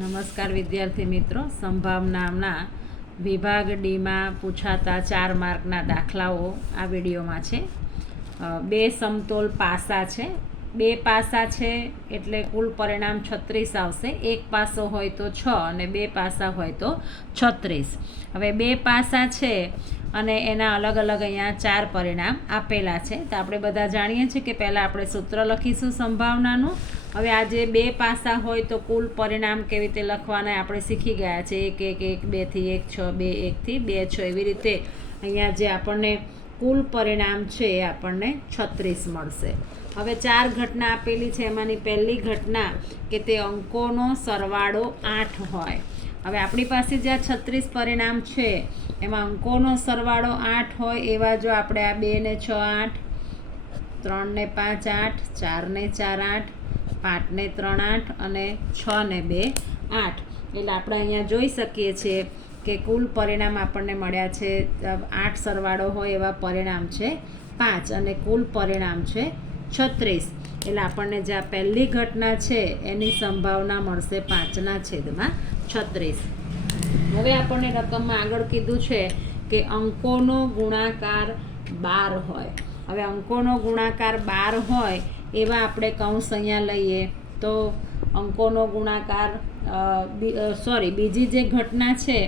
નમસ્કાર વિદ્યાર્થી મિત્રો, સંભાવનાના વિભાગ ડીમાં પૂછાતા 4 માર્કના દાખલાઓ આ વિડીયોમાં છે. બે સમતોલ પાસા છે. બે પાસા છે એટલે કુલ પરિણામ 36 આવશે. એક પાસો હોય તો 6 અને બે પાસા હોય તો 36. હવે બે પાસા છે અને એના અલગ અલગ અહીંયા 4 પરિણામ આપેલા છે. તો આપણે બધા જાણીએ છીએ કે પહેલાં આપણે સૂત્ર લખીશું સંભાવનાનું. હવે આ જે બે પાસા હોય તો કુલ પરિણામ કેવી રીતે લખવાના આપણે શીખી ગયા છે. 1 1 1 2 થી 1 6 2 1 થી 2 6 એવી રીતે અહીંયા જે આપણને કુલ પરિણામ છે એ આપણને 36 મળશે. હવે 4 ઘટના આપેલી છે. એમાંની પહેલી ઘટના કે તે અંકોનો સરવાળો 8 હોય. હવે આપણી પાસે જે આ 36 પરિણામ છે એમાં અંકોનો સરવાળો 8 હોય એવા જો આપણે આ 2 ને 6 8, 3 ને 5 8, 4 ને 4 8, 5 ને 3 8 અને 6 ને 2 8. એટલે આપણે અહીંયા જોઈ શકીએ છીએ કે કુલ પરિણામ આપણને મળ્યા છે 8 સરવાળો હોય એવા પરિણામ છે 5 અને કુલ પરિણામ છે 36. એટલે આપણને જે આ પહેલી ઘટના છે એની સંભાવના મળશે 5/36. હવે આપણને રકમમાં આગળ કીધું છે કે અંકોનો ગુણાકાર 12 હોય. હવે અંકોનો ગુણાકાર 12 હોય એવા આપણે કૌંસ અહીંયા લઈએ તો અંકોનો ગુણાકાર બીજી જે ઘટના છે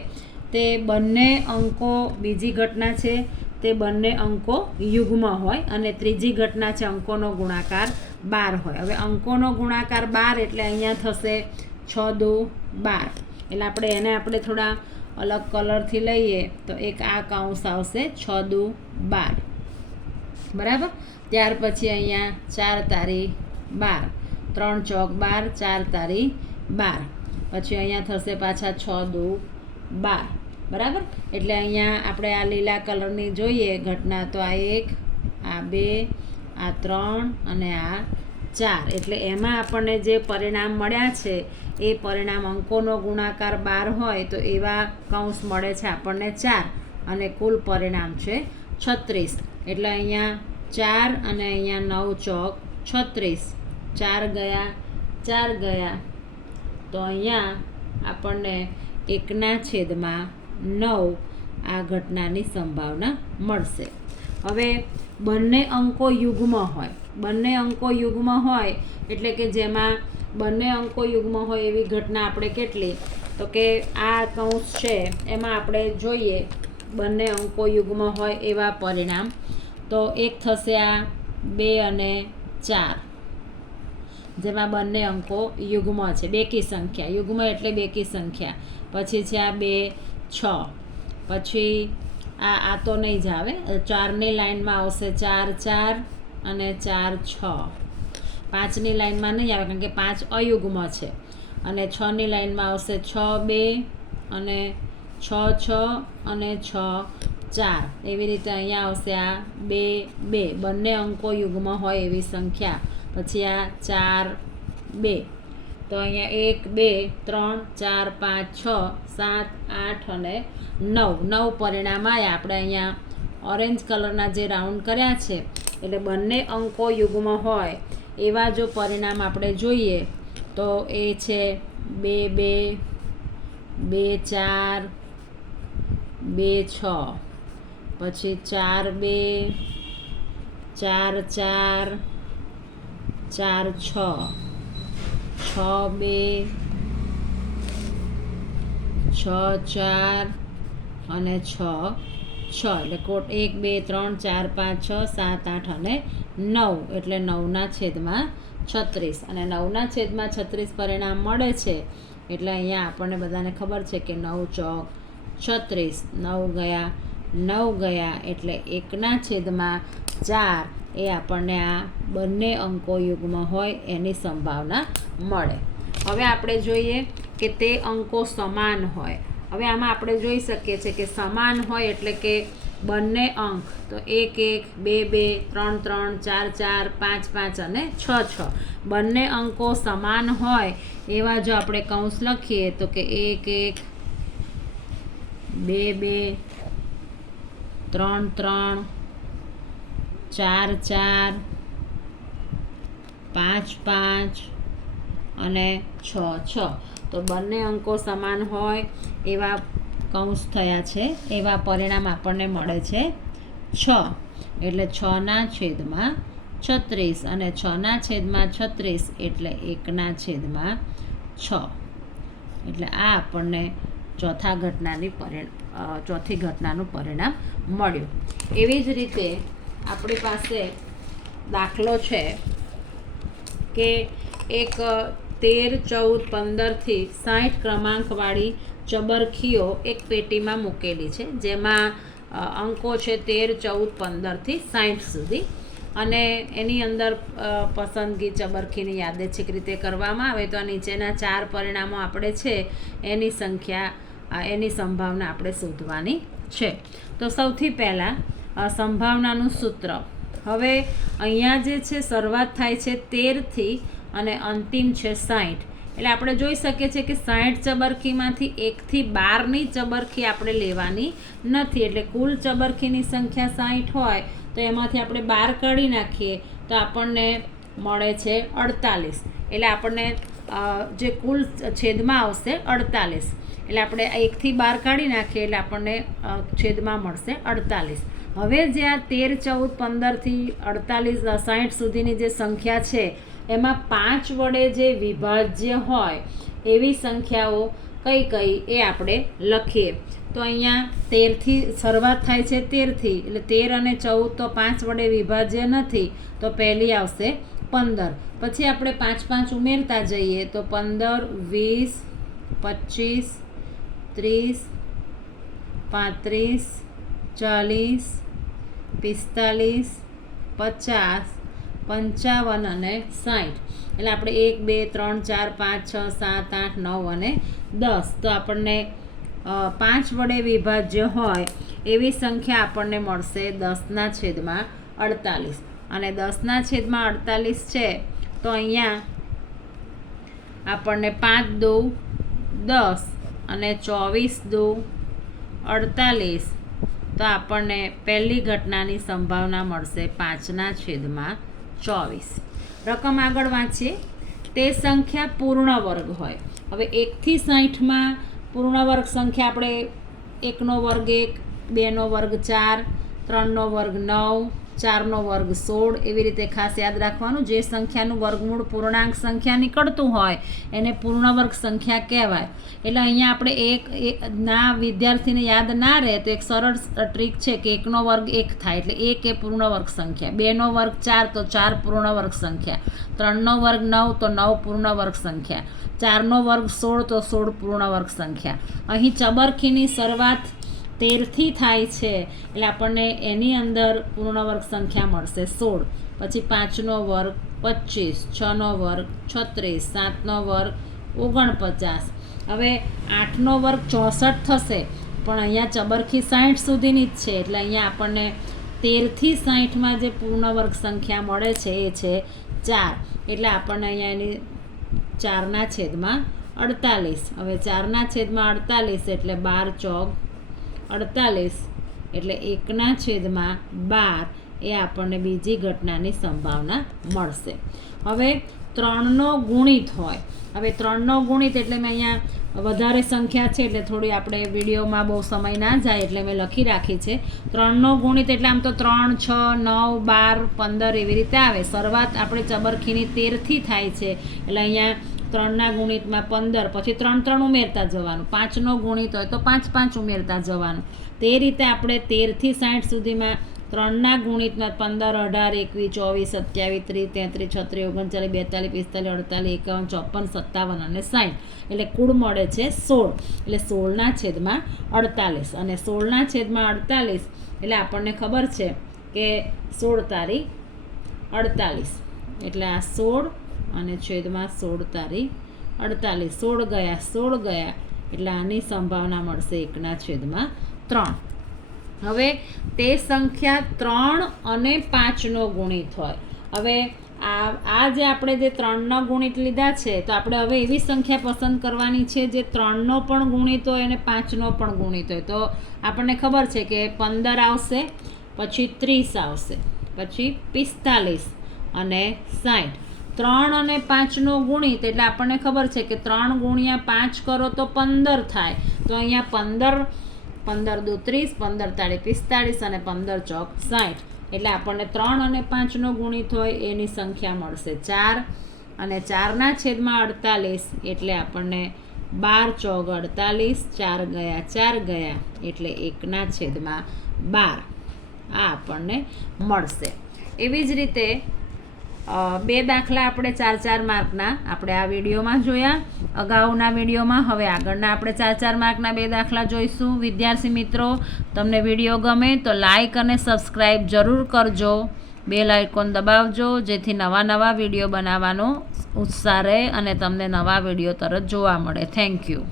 તે બંને અંકો, બીજી ઘટના છે તે બંને અંકો યુગ્મ હોય અને ત્રીજી ઘટના છે અંકોનો ગુણાકાર 12 હોય. હવે અંકોનો ગુણાકાર 12 એટલે અહીંયા થશે 6 દુ 12. એટલે આપણે થોડા અલગ કલરથી લઈએ તો એક આ કૌંસ આવશે 6 દુ 12. બરાબર. ત્યાર પછી અહીંયા 4 તારી 12, 3 ચોક 12, 4 તારી 12. પછી અહીંયા થશે પાછા 6 દુ 12. બરાબર. એટલે અહીંયા આપણે આ લીલા કલરની જોઈએ ઘટના તો આ 1, આ 2, આ 3 અને આ 4. એટલે એમાં આપણને જે પરિણામ મળ્યા છે એ પરિણામ અંકોનો ગુણાકાર 12 હોય તો એવા કૌંસ મળે છે આપણને 4 અને કુલ પરિણામ છે 36. એટલે અહીંયા 4 અને અહીંયા 9 ચોક 36. 4 ગયા 4 ગયા તો અહીંયા આપણને 1/9 આ ઘટનાની સંભાવના મળશે. હવે બંને અંકો યુગ્મ હોય. બંને અંકો યુગ્મ હોય એટલે કે જેમાં બંને અંકો યુગ્મ હોય એવી ઘટના આપણે કેટલી, તો કે આ કૌંસ છે એમાં આપણે જોઈએ બંને અંકો યુગ્મ હોય એવા પરિણામ તો એક થશે આ 2 અને 4 જેમાં બંને અંકો યુગ્મ છે, બેકી સંખ્યા. યુગ્મ એટલે બેકી સંખ્યા. પછી છે આ 2 6. પછી આ તો નહીં જ આવે. 4ની લાઈનમાં આવશે 4 4 અને 4 6. 5ની લાઈનમાં નહીં આવે કારણ કે 5 અયુગ્મ છે. અને 6ની લાઈનમાં આવશે 6 2 અને 6 6 અને 6 4. એવી રીતે અહીંયા આવશે આ 2 2 બંને અંકો યુગ્મ હોય એવી સંખ્યા. પછી આ 4 2. તો અહીંયા 1 2 3 4 5 6 7 8 અને 9 પરિણામ આવ્યા. આપણે અહીંયા ઓરેન્જ કલરના જે રાઉન્ડ કર્યા છે એટલે બંને અંકો યુગ્મ હોય એવા જો પરિણામ આપણે જોઈએ તો એ છે 2 2 2 4 2 6. પછી 4 2 4 4 4 6 6 2 6 4 અને 6 6. એટલે કોટ 1 2 3 4 5 6 7 8 અને 9. એટલે 9/36 અને 9/36 પરિણામ મળે છે. એટલે અહીંયા આપણને બધાને ખબર છે કે 9 ચોક 36. 9 ગયા 9 ગયા એટલે 1/4 એ આપણને આ બંને અંકો યુગ્મ હોય એની સંભાવના મળે. હવે આપણે જોઈએ કે તે અંકો સમાન હોય. હવે આમાં આપણે જોઈ શકીએ છીએ કે સમાન હોય એટલે કે બંને અંક તો 1 1 2 2 3 3 4 4 5 5 અને 6 6. બંને અંકો સમાન હોય એવા જો આપણે કૌંસ લખીએ તો કે 1 1 2 2 3 3 4 4 5 5 અને 6 તો બંને અંકો સમાન હોય એવા કૌંસ થયા છે, એવા પરિણામ આપણને મળે છે 6. એટલે 6/36 અને 6/36 એટલે 1/6. એટલે આ આપણને ચોથી ઘટનાનું પરિણામ મળ્યું. એવી જ રીતે આપણી પાસે દાખલો છે કે એક 13, 14, 15થી 60 ક્રમાંકવાળી ચબરખીઓ એક પેટીમાં મૂકેલી છે, જેમાં અંકો છે 13, 14, 15થી 60 સુધી. અને એની અંદર પસંદગી ચબરખીની યાદચ્છિક રીતે કરવામાં આવે તો આ નીચેના 4 પરિણામો આપણે છે એની સંભાવના આપણે શોધવાની છે. તો સૌથી પહેલાં સંભાવનાનું સૂત્ર. હવે અહીંયા જે છે શરૂઆત થાય છે 13થી અને અંતિમ છે 60. એટલે આપણે જોઈ શકીએ છીએ કે 60 ચબરખીમાંથી 1થી 12ની ચબરખી આપણે લેવાની નથી. એટલે કુલ ચબરખીની સંખ્યા 60 હોય તો એમાંથી આપણે 12 કાઢી નાખીએ તો આપણને મળે છે 48. એટલે આપણને જે કુલ છેદમાં આવશે 48. એટલે આપણે 1થી 12 કાઢી નાખીએ એટલે આપણને છેદમાં મળશે 48. હવે જે આ 13, 14, 15થી 48, 60 સુધીની જે સંખ્યા છે એમાં 5 વડે જે વિભાજ્ય હોય એવી સંખ્યાઓ કઈ કઈ એ આપણે લખીએ. તો અહીંયા 13થી શરૂઆત થાય છે 13થી, એટલે 13 અને 14 તો 5 વડે વિભાજ્ય નથી, તો પહેલી આવશે 15. પછી આપણે 5 5 ઉમેરતા જઈએ તો 15, 20, 25, 30, 35, 40, 45, 50, 55 અને 60. એટલે આપણે 1, 2, 3, 4, 5, 6, 7, 8, 9 અને 10. તો આપણને 5 વડે વિભાજ્ય હોય એવી સંખ્યા આપણને મળશે 10/48. અને 10/48 છે તો અહીંયા આપણને 5 દુ 10 અને 24 દુ 48. તો આપણને પહેલી ઘટનાની સંભાવના મળશે 5/24. રકમ આગળ વાંચીએ. તે સંખ્યા પૂર્ણ વર્ગ હોય. હવે 1થી 60માં પૂર્ણ વર્ગ સંખ્યા આપણે 1નો વર્ગ 1, 2નો વર્ગ 4, 3નો વર્ગ 9, 4નો વર્ગ 16. એવી રીતે ખાસ યાદ રાખવાનું, જે સંખ્યાનું વર્ગમૂળ પૂર્ણાંક સંખ્યા નીકળતું હોય એને પૂર્ણ વર્ગ સંખ્યા કહેવાય. એટલે અહીંયા આપણે ના વિદ્યાર્થીને યાદ ના રહે તો એક સરળ ટ્રીક છે કે 1નો વર્ગ 1 થાય એટલે 1 એ પૂર્ણ વર્ગ સંખ્યા, 2નો વર્ગ 4 તો 4 પૂર્ણ વર્ગ સંખ્યા, 3નો વર્ગ 9 તો 9 પૂર્ણ વર્ગ સંખ્યા, 4નો વર્ગ 16 તો 16 પૂર્ણ વર્ગ સંખ્યા. અહીં ચબરખીની શરૂઆત 13થી થાય છે એટલે આપણને એની અંદર પૂર્ણ વર્ગ સંખ્યા મળશે 16. પછી 5નો વર્ગ 25, 6નો વર્ગ 36, 7નો વર્ગ 49. હવે 8નો વર્ગ 64 થશે, પણ અહીંયા ચબરખી 60 સુધીની જ છે એટલે અહીંયા આપણને 13થી 60માં જે પૂર્ણ વર્ગ સંખ્યા મળે છે એ છે 4. એટલે આપણને અહીંયા એની 4/48. હવે 4/48 એટલે 12 ચોક 48. એટલે 1/12 એ આપણને બીજી ઘટનાની સંભાવના મળશે. હવે 3નો ગુણિત હોય. હવે 3નો ગુણિત એટલે મેં અહીંયા વધારે સંખ્યા છે એટલે થોડી આપણે વિડીયોમાં બહુ સમય ના જાય એટલે મેં લખી રાખી છે. 3નો ગુણિત એટલે આમ તો 3, 6, 9, 12, 15 એવી રીતે આવે. શરૂઆત આપણે ચબરખીની 13થી થાય છે એટલે અહીંયા 3ના ગુણિતમાં 15, પછી 3 3 ઉમેરતા જવાનું. 5નો ગુણિત હોય તો 5 5 ઉમેરતા જવાનું. તે રીતે આપણે 13થી 60 સુધીમાં 3ના ગુણિતમાં 15, 18, 21, 24, 27, 33, 36, 39, 40, 45, 46, 57 અને 60. એટલે કુલ મળે છે 16. એટલે 16/48 અને 16/48 એટલે આપણને ખબર છે કે 16/48. એટલે આ 16 અને છેદમાં 16/48. 16 ગયા એટલે આની સંભાવના મળશે 1/3. હવે તે સંખ્યા 3 અને 5નો ગુણિત હોય. હવે આ જે આપણે જે 3નો ગુણિત લીધા છે તો આપણે હવે એવી સંખ્યા પસંદ કરવાની છે જે 3નો પણ ગુણિત હોય અને 5નો પણ ગુણિત હોય. તો આપણને ખબર છે કે 15 આવશે, પછી 30 આવશે, પછી 45 અને 60. 3 અને 5નો ગુણિત એટલે આપણને ખબર છે કે 3 ગુણ્યા 5 કરો તો 15 થાય. તો અહીંયા 15 15 દુ 30, 15 તાળી 45 અને 15 ચોક 60. એટલે આપણને 3 અને 5નો ગુણિત હોય એની સંખ્યા મળશે 4 અને 4ના છેદમાં 48 એટલે આપણને 12 ચોક 48, 4 ગયા 4 ગયા એટલે 1ના છેદમાં 12 આ આપણને મળશે. એવી જ રીતે 2 દાખલા આપણે 4-4 માર્કના આપણે આ વિડીયોમાં જોયા, અગાઉના વિડીયોમાં. હવે આગળના આપણે 4-4 માર્કના 2 દાખલા જોઈશું. વિદ્યાર્થી મિત્રો, તમને વિડીયો ગમે તો લાઈક અને સબસ્ક્રાઈબ જરૂર કરજો, બેલ આઇકોન દબાવજો, જેથી નવા વિડીયો બનાવવાનો ઉત્સાહ રહે અને તમને નવા વિડીયો તરત જોવા મળે. Thank you.